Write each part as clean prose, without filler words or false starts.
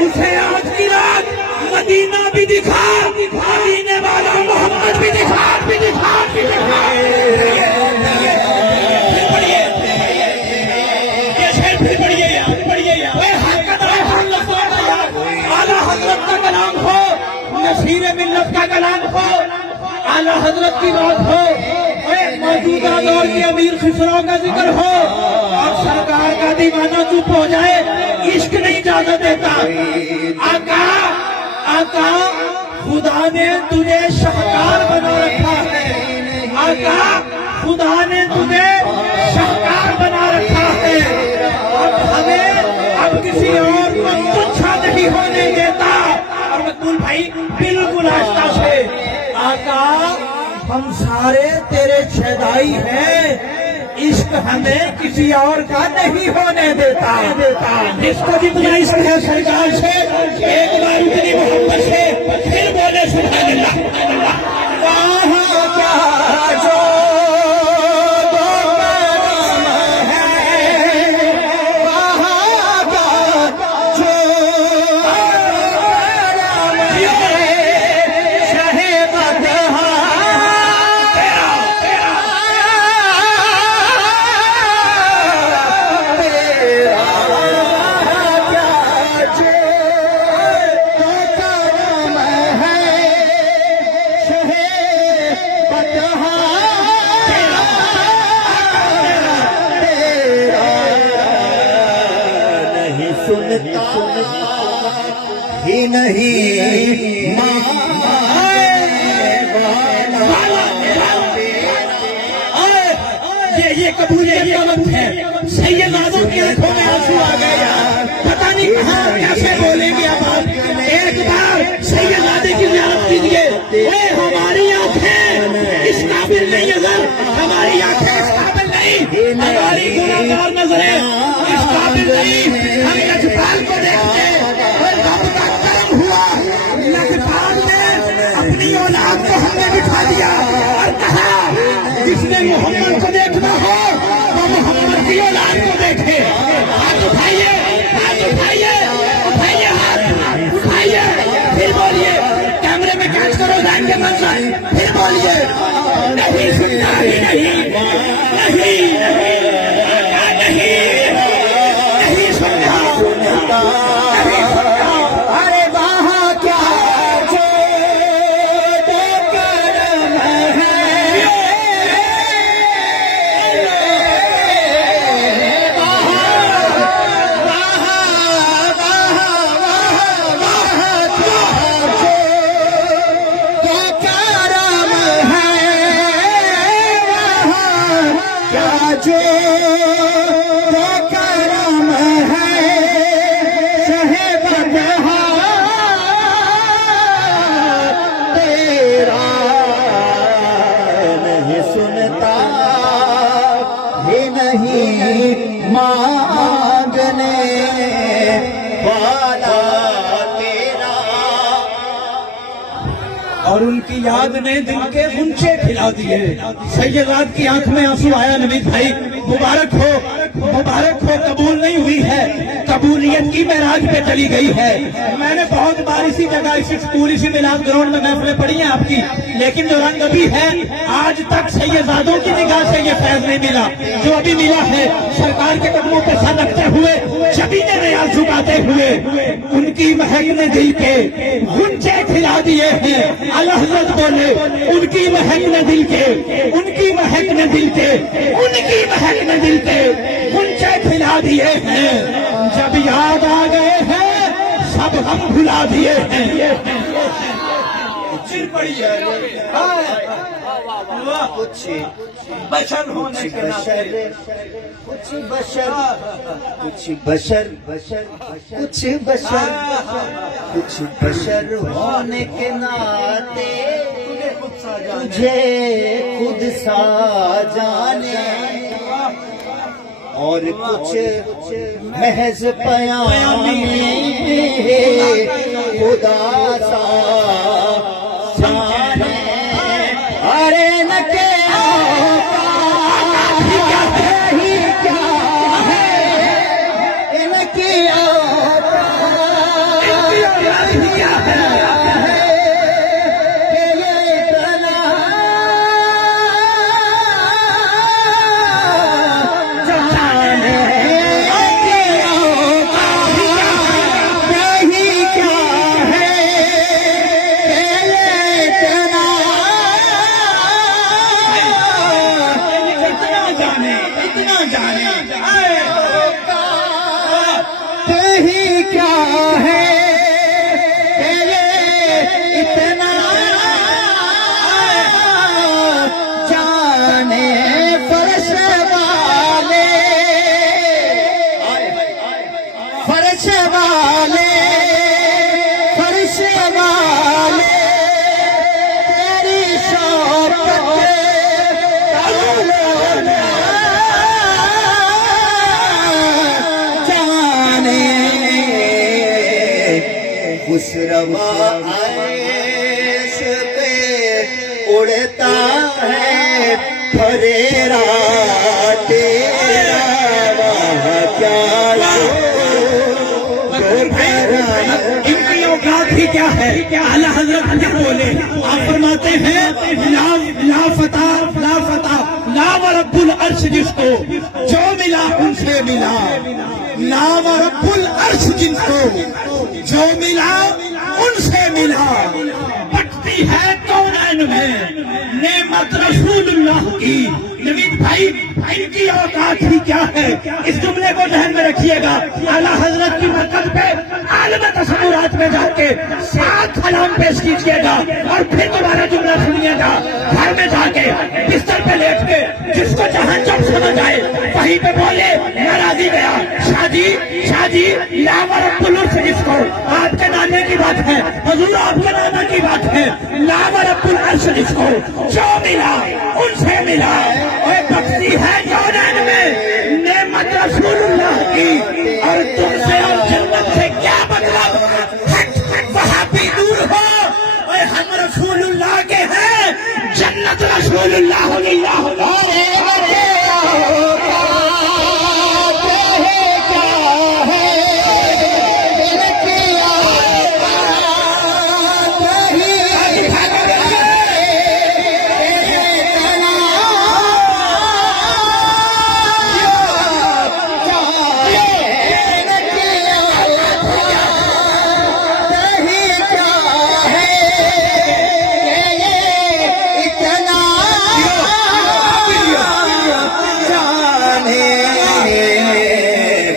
उसे आज की रात मदीना भी दिखा, मदीने वाला मोहम्मद भी दिखा, भी दिखा, भी दिखा। फिर पढ़िए, ये शेर फिर पढ़िए यार। ओए हक़ आला हजरत का कलाम हो, नसीर मिल्लत का कलाम हो, आला हजरत की बात हो, मौजूदा दौर के अमीर खुसरो का जिक्र हो और सरकार का दीवाना चुप हो जाए, इश्क नहीं इजाजत देता। आका आका खुदा ने तुझे शाहकार बना रखा है, आका खुदा ने तुझे शाहकार बना रखा है। अब हमें अब किसी और को तुच्छा नहीं होने देता। और मकबूल भाई बिल्कुल आस्था से, आका हम सारे तेरे शहदाई हैं, इश्क हमें किसी और का नहीं होने देता। इसको जितना इश्क है सरकार से, एक बार उतनी मोहब्बत से फिर बोले सुभान अल्लाह। वहाँ क्या जो ही नहीं ये कबूलियत का वक्त है। सैयदादों की आंखों में आंसू आ गए यार, पता नहीं कहाँ कैसे बोलेंगे अब आप। एक बार सैयदादे की ज़ियारत कीजिए। वे हमारी आंखें इस काबिल नहीं, अगर हमारी आंखें इस काबिल नहीं, हमारी गुनाहगार नजरें इस काबिल नहीं। हम लजपाल को देखते, रब का करम हुआ, लजपाल ने अपनी औलाद को हमने बिठा दिया और कहा जिसने मोहम्मद को देखना हो वो मोहम्मद की औलाद को देखे। हाथ उठाइए, हाथ उठाइए, उठाइए हाथ उठाइए, फिर बोलिए, कैमरे में कैच करो जाएंगे मंजर, फिर बोलिए नहीं सुनना ही नहीं, नहीं नहीं सुनता। अरे वहाँ क्या जो करम है, जो करम है शहबद तेरा नहीं सुनता ही नहीं मांगने वाला तेरा। और उनकी याद ने दिल के गुंचे खिला दिए। सैयदात की आंख में आंसू आया। नबी भाई मुबारक हो, मुबारक हो। कबूल नहीं हुई है, कबूलियत की मेराज पे चली गई है। मैंने बहुत बार इसी जगह, इसी स्कूल, इसी मिलाद ग्राउंड में महफिलें पढ़ी हैं आपकी, लेकिन जो रंग अभी है, आज तक सैयदादों की निगाह से ये फैज नहीं मिला जो अभी मिला है। सरकार के कदमों पर सर रखते हुए, जबीने में आंसू झुकाते हुए, उनकी महक ने दिल के गुंजे खिला दिए हैं। आला हज़रत बोले, उनकी महक ने दिल के, उनकी महक ने दिल के, उनकी महक ने दिल के गुंजे खिला दिए हैं। जब याद आ गए हैं, सब हम भुला दिए हैं। फिर पढ़िए, कुछ बशर होने के नाते, कुछ बशर, कुछ बशर, कुछ बशर, कुछ बशर होने के नाते तुझे खुद सा जाने, और कुछ महज पयामी खुदा सा जाने। अरे न के क्या है कि ये इतना जाने फर्श वाले फर्श वाले फर्श वाले तेरी शौकत जाने खुशरवा आयश पे उड़ता है फरेरा तेरा वहाँ क्या इनकी औकात ही क्या है? आला हजरत क्या बोले? आप फरमाते हैं ला फता नाम रब्बुल अर्श जिसको जो मिला उनसे मिला, नाम रब्बुल अर्श जिनको जो मिला उनसे मिला। बटती है कौनैन में नेमत रसूलुल्लाह की। नवीद भाई इनकी औकात ही क्या है? इस जुमले को ध्यान में रखिएगा। आला हजरत की मरकज पे आलम तसव्वुरात में जाके 7 कलाम पेश कीजिएगा और फिर दोबारा जुमला सुनिएगा। घर में जाके बिस्तर पे लेट के जिसको जहां जब समझ आए वहीं पे बोले नाराजी गया। शादी लावा रब्बुल अर्श जिसको, आपके नाने की बात है हुजूर, आपके नाना की बात है। लावा रब्बुल अर्श जिसको जो मिला उनसे मिला। और बख्शी है कौनैन में नेमत रसूलुल्लाह की। और तुमसे और जन्नत से क्या मतलब? हट वहां भी दूर हो। और हम रसूलुल्लाह के हैं, जन्नत रसूलुल्लाह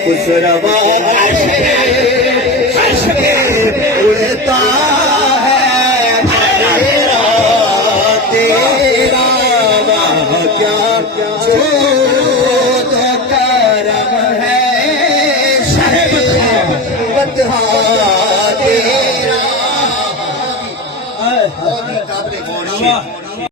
खुशरवा उड़ता है तेरा वहाँ क्या जो करम है बता तेरा